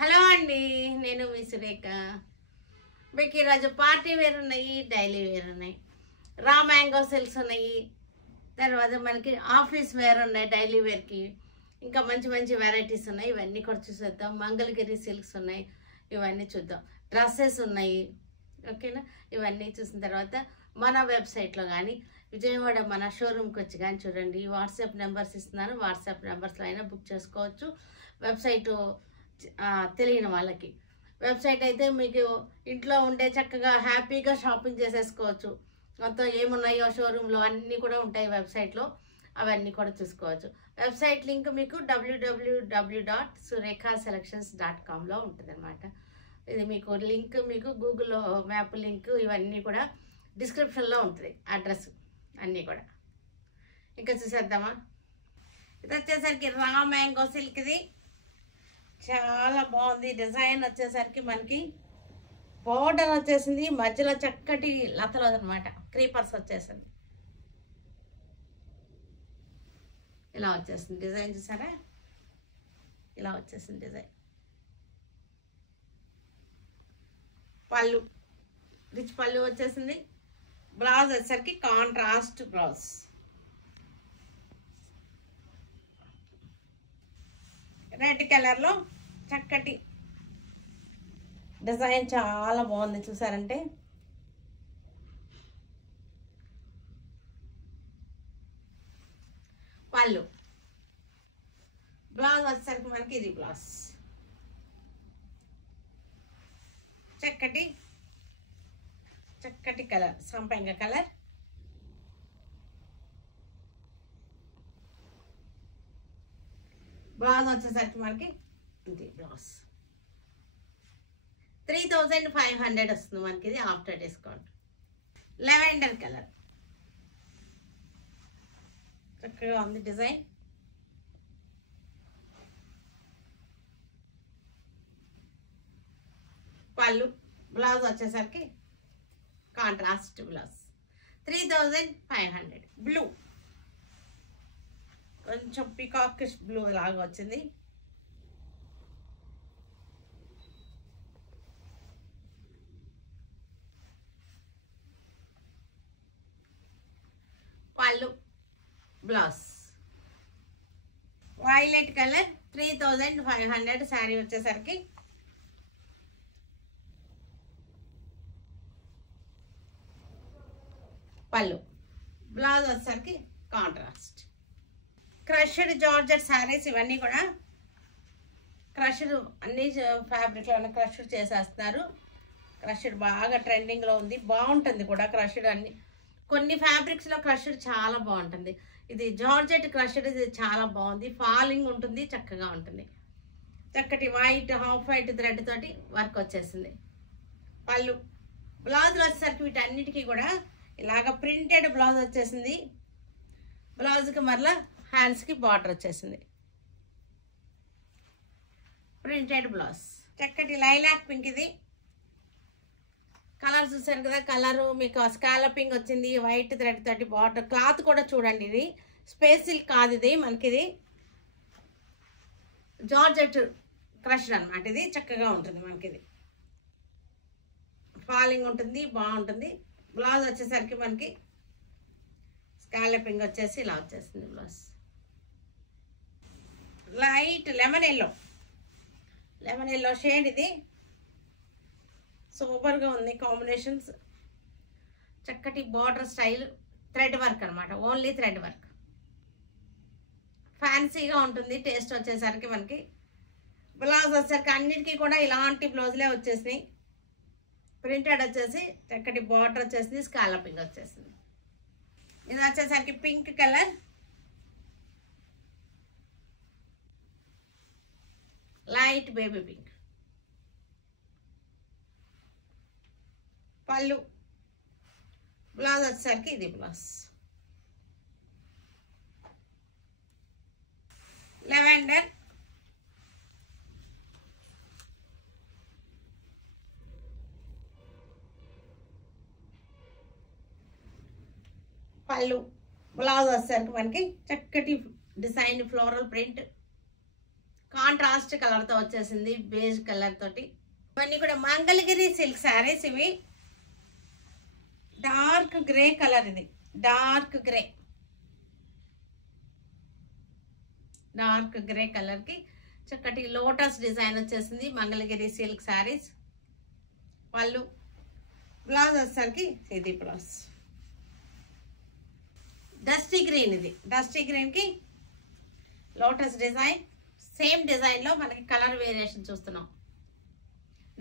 Hello అండి, నేను మీ సురేఖ. మీకు ఈరోజు పార్టీ వేర్ ఉన్నాయి, డైలీ వేర్ ఉన్నాయి, రా మ్యాంగో సిల్క్స్ ఉన్నాయి, తర్వాత మనకి ఆఫీస్ వేర్ ఉన్నాయి డైలీ వేర్కి. ఇంకా మంచి మంచి వెరైటీస్ ఉన్నాయి, ఇవన్నీ కూడా చూసేద్దాం. మంగళగిరి సిల్క్స్ ఉన్నాయి, ఇవన్నీ చూద్దాం. డ్రెస్సెస్ ఉన్నాయి, ఓకేనా. ఇవన్నీ చూసిన తర్వాత మన వెబ్సైట్లో కానీ విజయవాడ మన షోరూమ్కి వచ్చి కానీ చూడండి. వాట్సాప్ నెంబర్స్ ఇస్తున్నాను, వాట్సాప్ నెంబర్స్లో అయినా బుక్ చేసుకోవచ్చు. వెబ్సైటు తెలియని వాళ్ళకి వెబ్సైట్ అయితే మీకు ఇంట్లో ఉండే చక్కగా హ్యాపీగా షాపింగ్ చేసేసుకోవచ్చు. మొత్తం ఏమున్నాయో షోరూంలో అన్నీ కూడా ఉంటాయి వెబ్సైట్లో, అవన్నీ కూడా చూసుకోవచ్చు. వెబ్సైట్ లింక్ మీకు www.surekhaselections.comలో ఉంటుంది అనమాట. ఇది మీకు లింక్ మీకు గూగుల్లో మ్యాప్ లింక్ ఇవన్నీ కూడా డిస్క్రిప్షన్లో ఉంటుంది, అడ్రస్ అన్నీ కూడా. ఇంకా చూసేద్దామా. ఇది వచ్చేసరికి రా మ్యాంగో సిల్క్ది చాలా బాగుంది. డిజైన్ వచ్చేసరికి మనకి బోర్డర్ వచ్చేసింది, మధ్యలో చక్కటి లతలు అనమాట, క్రీపర్స్ వచ్చేసింది. ఇలా వచ్చేసింది డిజైన్, చూసారా? ఇలా వచ్చేసింది డిజైన్. పళ్ళు రిచ్ పళ్ళు వచ్చేసింది. బ్లౌజ్ వచ్చేసరికి కాంట్రాస్ట్ బ్లౌజ్. రెడ్ కలర్లో చక్కటి డిజైన్ చాలా బాగుంది, చూసారంటే. పళ్ళు బ్లౌజ్ వచ్చేసరికి మనకి ఇది బ్లౌజ్ చక్కటి చక్కటి కలర్, సంపంగ కలర్. బ్లౌజ్ వచ్చేసరికి మనకి ఇది బ్లౌజ్ 3500 వస్తుంది మనకి, ఇది ఆఫ్టర్ డిస్కౌంట్. లెవెండర్ కలర్ చక్కగా ఉంది డిజైన్. పళ్ళు బ్లౌజ్ వచ్చేసరికి కాంట్రాస్ట్ బ్లౌజ్ 3500. బ్లూ కొంచెం పీకాక్ బ్లూ లాగా వచ్చింది. పళ్ళు బ్లౌజ్ వైలెట్ కలర్ 3500 శారీ వచ్చేసరికి. పళ్ళు బ్లౌజ్ వచ్చేసరికి కాంట్రాస్ట్. క్రష్డ్ జార్జెట్ శారీస్ ఇవన్నీ కూడా క్రష్డ్, అన్ని ఫ్యాబ్రిక్లో క్రష్డ్ చేసేస్తున్నారు. క్రష్డ్ బాగా ట్రెండింగ్లో ఉంది, బాగుంటుంది కూడా క్రష్డ్. అన్ని కొన్ని ఫ్యాబ్రిక్స్లో క్రష్డ్ చాలా బాగుంటుంది. ఇది జార్జెట్ క్రష్డ్, ఇది చాలా బాగుంది. ఫాలింగ్ ఉంటుంది, చక్కగా ఉంటుంది. చక్కటి వైట్ హాఫ్ వైట్ థ్రెడ్ తోటి వర్క్ వచ్చేసింది. పళ్ళు బ్లౌజ్లో వచ్చేసరికి వీటన్నిటికీ కూడా ఇలాగ ప్రింటెడ్ బ్లౌజ్ వచ్చేసింది. బ్లౌజ్కి మరలా హ్యాండ్స్కి బార్డర్ వచ్చేసింది. ప్రింటెడ్ బ్లౌజ్ చక్కటి లైలాక్ పింక్. ఇది కలర్ చూసారు కదా, కలరు మీకు స్కాలపింగ్ వచ్చింది, వైట్ థ్రెడ్ తోటి బార్డర్. క్లాత్ కూడా చూడండి, ఇది స్పేస్ సిల్క్ కాదు, ఇది మనకిది జార్జెట్ క్రష్డ్ అనమాట. ఇది చక్కగా ఉంటుంది మనకిది, ఫాలింగ్ ఉంటుంది, బాగుంటుంది. బ్లౌజ్ వచ్చేసరికి మనకి స్కాలపింగ్ వచ్చేసి ఇలా వచ్చేసింది blouse. Light lemon yellow shade, ఇది సూపర్గా ఉంది కాంబినేషన్స్. చక్కటి బార్డర్ స్టైల్, థ్రెడ్ వర్క్ అనమాట, ఓన్లీ థ్రెడ్ వర్క్. ఫ్యాన్సీగా ఉంటుంది టేస్ట్ వచ్చేసరికి మనకి. బ్లౌజ్ వచ్చేసరికి అన్నిటికీ కూడా ఇలాంటి బ్లౌజ్లే వచ్చేసినాయి. ప్రింటెడ్ వచ్చేసి చక్కటి బార్డర్ వచ్చేసింది, స్కాలపింగ్ వచ్చేసింది. ఇది వచ్చేసరికి pink colour, light baby pink. పళ్ళు బ్లౌజ్ వచ్చేసరికి ఇది బ్లౌజ్. లెవెండర్ పళ్ళు బ్లౌజ్ వచ్చేసరికి మనకి చక్కటి డిజైన్ ఫ్లోరల్ ప్రింట్, కాంట్రాస్ట్ కలర్తో వచ్చేసింది, బేజ్ కలర్ తోటి. ఇవన్నీ కూడా మంగళగిరి సిల్క్ శారీస్. ఇవి డార్క్ గ్రే కలర్, ఇది డార్క్ గ్రే కలర్కి చక్కటి లోటస్ డిజైన్ వచ్చేసింది. మంగళగిరి సిల్క్ శారీస్. వాళ్ళు బ్లౌజ్ వచ్చేసరికి ఇది బ్లౌజ్ డస్టీ గ్రీన్. ఇది డస్టీ గ్రీన్కి లోటస్ డిజైన్. సేమ్ డిజైన్లో మనకి కలర్ వేరియేషన్ చూస్తున్నాం.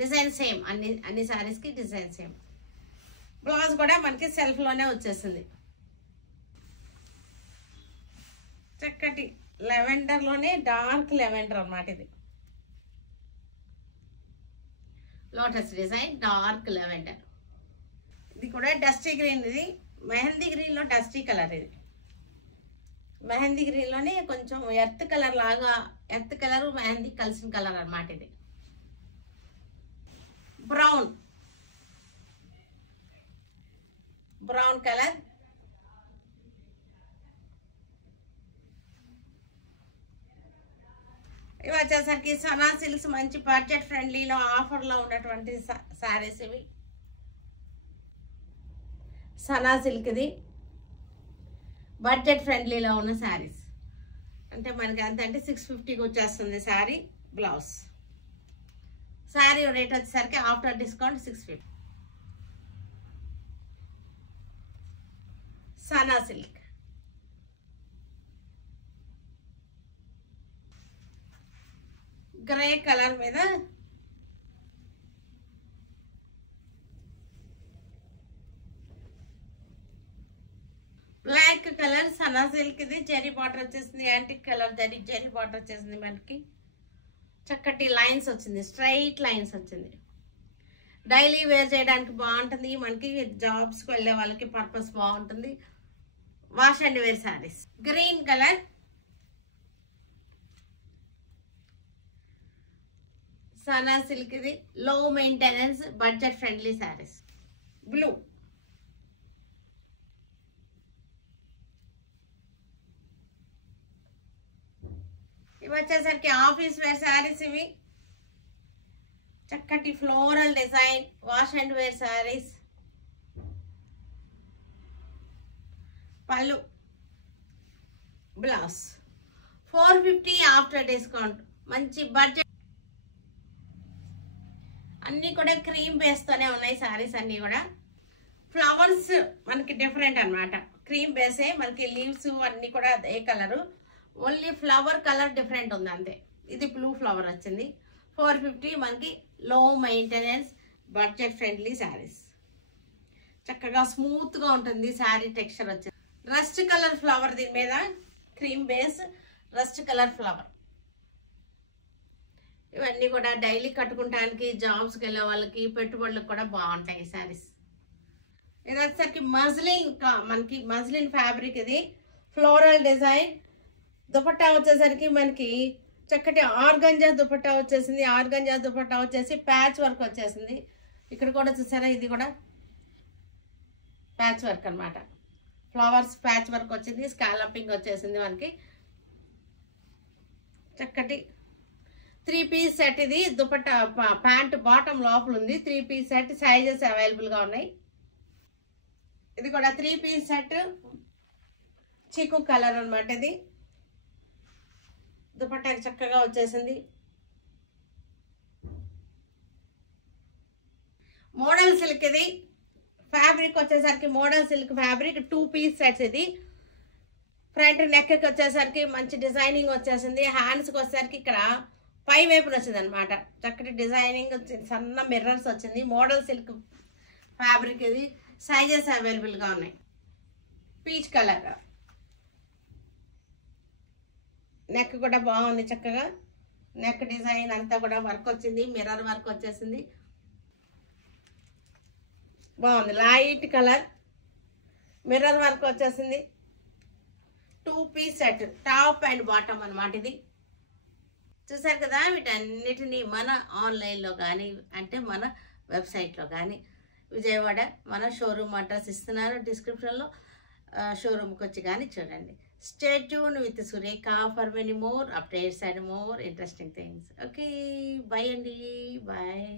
డిజైన్ సేమ్, అన్ని శారీస్కి డిజైన్ సేమ్. బ్లౌజ్ కూడా మనకి సెల్ఫ్లోనే వచ్చేసింది. చక్కటి లెవెండర్లోనే డార్క్ లెవెండర్ అన్నమాట. ఇది లోటస్ డిజైన్, డార్క్ లెవెండర్. ఇది కూడా డస్టీ గ్రీన్. ఇది మెహందీ గ్రీన్లో డస్టీ కలర్. ఇది మెహందీ గ్రీన్లోనే కొంచెం ఎర్త్ కలర్ లాగా, ఎర్త్ కలర్ మెహందీ కలిసిన కలర్ అన్నమాట. ఇది బ్రౌన్ కలర్. ఇవి వచ్చేసరికి సనా సిల్క్స్ మంచి బడ్జెట్ ఫ్రెండ్లీలో ఆఫర్లో ఉన్నటువంటి శారీస్. ఇవి సనా సిల్క్, ఇది బడ్జెట్ ఫ్రెండ్లీలో ఉన్న శారీస్. అంటే మనకి ఎంత అంటే 650కి వచ్చేస్తుంది శారీ. బ్లౌజ్ శారీ రేట్ వచ్చేసరికి after discount 650. Sana silk. Grey colour మీద బ్లాక్ కలర్ సనా సిల్క్. ఇది జెరీ బార్డర్ వచ్చేసింది, యాంటిక్ కలర్ జెరీ బార్డర్ వచ్చేసింది. మనకి చక్కటి లైన్స్ వచ్చింది, స్ట్రైట్ లైన్స్ వచ్చింది. డైలీ వేర్ చేయడానికి బాగుంటుంది. మనకి జాబ్స్కి వెళ్ళే వాళ్ళకి పర్పస్ బాగుంటుంది. Wash and wear saris. Green colour, సనా సిల్క్. ఇది low maintenance budget friendly saris. Blue, ఇవి వచ్చేసరికి ఆఫీస్ వేర్ శారీస్. ఇవి చక్కటి floral design wash and wear saris. పళ్ళు, బ్లౌజ్ 450 ఆఫ్టర్ డిస్కౌంట్. మంచి బడ్జెట్. అన్నీ కూడా క్రీమ్ బేస్తోనే ఉన్నాయి శారీస్ అన్నీ కూడా. ఫ్లవర్స్ మనకి డిఫరెంట్ అన్నమాట. క్రీమ్ బేసే మనకి లీవ్స్ అన్నీ కూడా అదే colour, only flower colour different ఉంది అంతే. ఇది బ్లూ ఫ్లవర్ వచ్చింది. 450 మనకి లో మెయింటెనెన్స్ బడ్జెట్ ఫ్రెండ్లీ శారీస్. చక్కగా స్మూత్గా ఉంటుంది శారీ టెక్స్చర్ వచ్చింది. రస్ట్ కలర్ ఫ్లవర్, దీని మీద cream base rust colour flower. ఇవన్నీ కూడా డైలీ కట్టుకుంటానికి, జాబ్స్కి వెళ్ళే వాళ్ళకి, పెట్టుబడులకు కూడా బాగుంటాయి ఈ శారీస్. ఇది వచ్చేసరికి మజ్లిన్, మనకి మజ్లిన్ ఫ్యాబ్రిక్. ఇది ఫ్లోరల్ డిజైన్. దుపట్టా వచ్చేసరికి మనకి చక్కటి ఆర్గంజా దుపట్టా వచ్చేసింది. ఆర్గంజా దుపట్టా వచ్చేసి ప్యాచ్ వర్క్ వచ్చేసింది. ఇక్కడ కూడా చూసారా, ఇది కూడా ప్యాచ్ వర్క్ అన్నమాట. ఫ్లవర్స్ ప్యాచ్ వర్క్ వచ్చింది, స్కాలపింగ్ వచ్చేసింది మనకి. చక్కటి 3 పీస్ సెట్. ఇది దుపట్టా ప్యాంట్ బాటమ్ లోపల ఉంది. 3 పీస్ సెట్ సైజెస్ అవైలబుల్గా ఉన్నాయి. ఇది కూడా 3 పీస్ సెట్, చీకు కలర్ అన్నమాట. ఇది దుపట్టాకి చక్కగా వచ్చేసింది. Modal silk. ఇది ఫ్యాబ్రిక్ వచ్చేసరికి modal silk fabric. 2 piece sets. ఇది ఫ్రంట్ నెక్కి వచ్చేసరికి మంచి డిజైనింగ్ వచ్చేసింది. హ్యాండ్స్కి వచ్చేసరికి ఇక్కడ పై వైపున వచ్చింది అనమాట. చక్కటి డిజైనింగ్ వచ్చింది, సన్న మిర్రర్స్ వచ్చింది. Model silk fabric. ఇది సైజెస్ అవైలబుల్గా ఉన్నాయి. Peach colour. నెక్ కూడా బాగుంది, చక్కగా నెక్ డిజైన్ అంతా కూడా వర్క్ వచ్చింది, మిర్రర్ వర్క్ వచ్చేసింది. బాగుంది, లైట్ కలర్ మిర్రర్ వర్క్ వచ్చేసింది. 2 piece set, top and bottom అన్నమాట. ఇది చూసారు కదా. వీటన్నిటిని మన ఆన్లైన్లో కానీ, అంటే మన వెబ్సైట్లో కానీ, విజయవాడ మన షోరూమ్ అడ్రస్ ఇస్తున్నారు డిస్క్రిప్షన్లో. షోరూమ్కి వచ్చి కానీ చూడండి. Stay tuned with Surekha for many more updates and more interesting things. Okay, bye Andy. Bye.